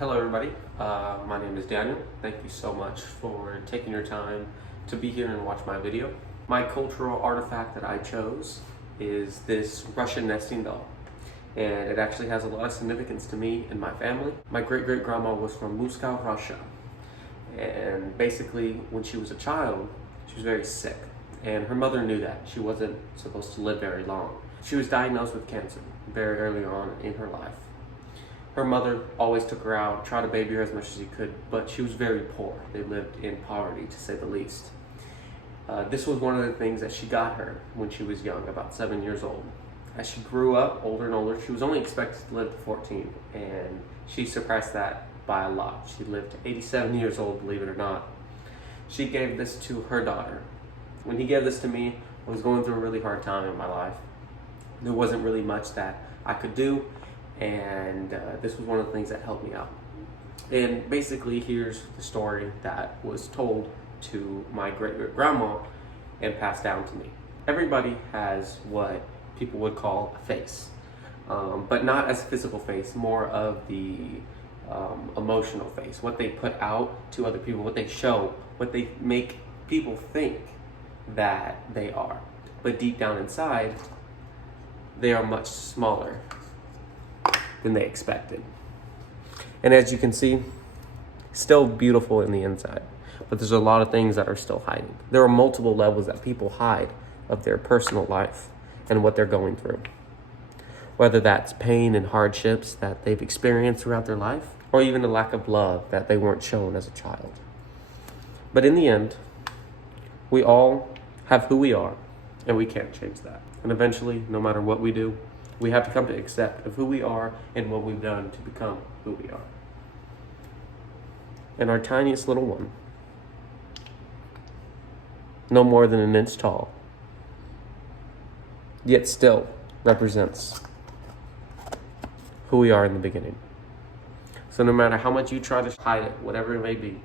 Hello everybody, my name is Daniel. Thank you so much for taking your time to be here and watch my video. My cultural artifact that I chose is this Russian nesting doll. And it actually has a lot of significance to me and my family. My great-great-grandma was from Moscow, Russia. And basically, when she was a child, she was very sick. And her mother knew that. She wasn't supposed to live very long. She was diagnosed with cancer very early on in her life. Her mother always took her out, tried to baby her as much as she could, but she was very poor. They lived in poverty, to say the least. This was one of the things that she got her when she was young, about 7 years old. As she grew up, older and older, she was only expected to live to 14, and she surpassed that by a lot. She lived to 87 years old, believe it or not. She gave this to her daughter. When he gave this to me, I was going through a really hard time in my life. There wasn't really much that I could do, and this was one of the things that helped me out. And basically, here's the story that was told to my great-great-grandma and passed down to me. Everybody has what people would call a face, but not as a physical face, more of the emotional face, what they put out to other people, what they show, what they make people think that they are. But deep down inside, they are much smaller than they expected. And as you can see, still beautiful in the inside, but there's a lot of things that are still hiding. There are multiple levels that people hide of their personal life and what they're going through. Whether that's pain and hardships that they've experienced throughout their life, or even a lack of love that they weren't shown as a child. But in the end, we all have who we are, and we can't change that. And eventually, no matter what we do, we have to come to accept of who we are and what we've done to become who we are. And our tiniest little one, no more than an inch tall, yet still represents who we are in the beginning. So no matter how much you try to hide it, whatever it may be,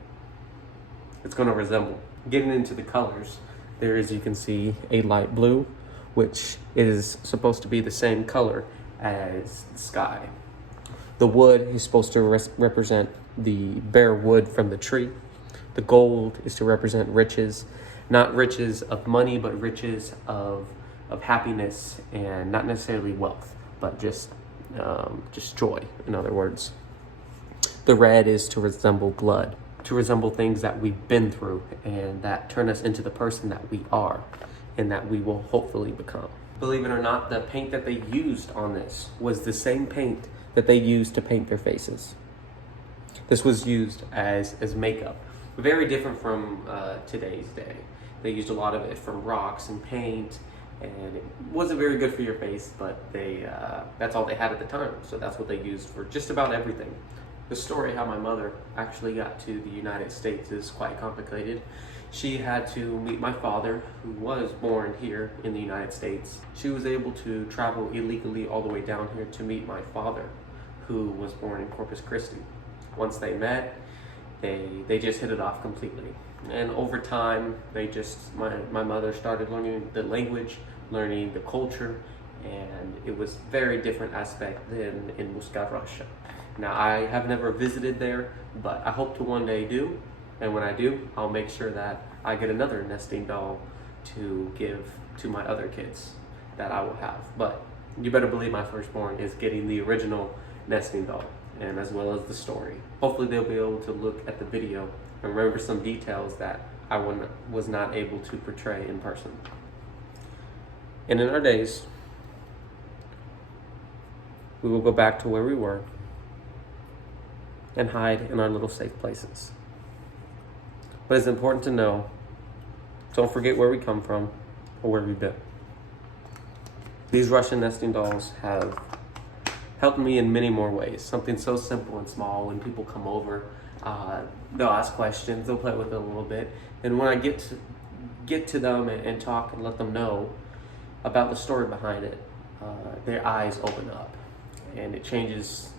it's going to resemble. Getting into the colors, there is, you can see, a light blue, which is supposed to be the same color as the sky. The wood is supposed to represent the bare wood from the tree. The gold is to represent riches, not riches of money, but riches of happiness, and not necessarily wealth, but just joy, in other words. The red is to resemble blood, to resemble things that we've been through and that turn us into the person that we are and that we will hopefully become. Believe it or not, the paint that they used on this was the same paint that they used to paint their faces. This was used as makeup. Very different from today's day. They used a lot of it from rocks and paint, and it wasn't very good for your face, but that's all they had at the time, so that's what they used for just about everything. The story how my mother actually got to the United States is quite complicated. She had to meet my father, who was born here in the United States. She was able to travel illegally all the way down here to meet my father, who was born in Corpus Christi. Once they met, they just hit it off completely. And over time, my mother started learning the language, learning the culture, and it was very different aspect than in Moscow, Russia. Now, I have never visited there, but I hope to one day do. And when I do, I'll make sure that I get another nesting doll to give to my other kids that I will have. But you better believe my firstborn is getting the original nesting doll, and as well as the story. Hopefully they'll be able to look at the video and remember some details that I was not able to portray in person. And in our days, we will go back to where we were and hide in our little safe places. But it's important to know, don't forget where we come from or where we've been. These Russian nesting dolls have helped me in many more ways. Something so simple and small. When people come over, they'll ask questions, they'll play with it a little bit. And when I get to them and talk and let them know about the story behind it, their eyes open up. And it changes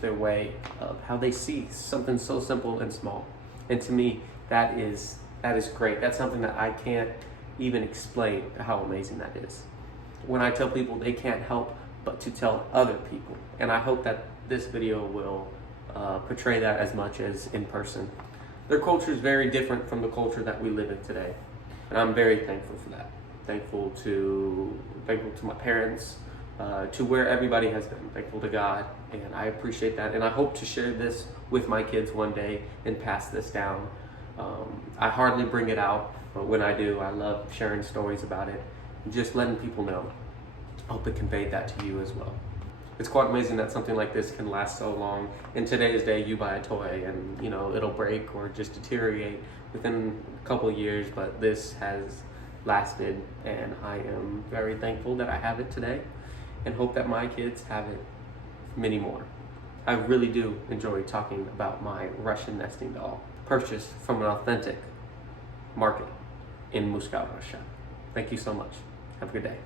their way of how they see something so simple and small. And to me, that is great. That's something that I can't even explain how amazing that is. When I tell people, they can't help but to tell other people. And I hope that this video will portray that as much as in person. Their culture is very different from the culture that we live in today, and I'm very thankful for that. Thankful to my parents, to where everybody has been. Thankful to God, and I appreciate that. And I hope to share this with my kids one day and pass this down. I hardly bring it out, but when I do, I love sharing stories about it, and just letting people know. I hope it conveyed that to you as well. It's quite amazing that something like this can last so long. In today's day, you buy a toy and it'll break or just deteriorate within a couple of years, but this has lasted, and I am very thankful that I have it today and hope that my kids have it many more. I really do enjoy talking about my Russian nesting doll, purchased from an authentic market in Moscow, Russia. Thank you so much. Have a good day.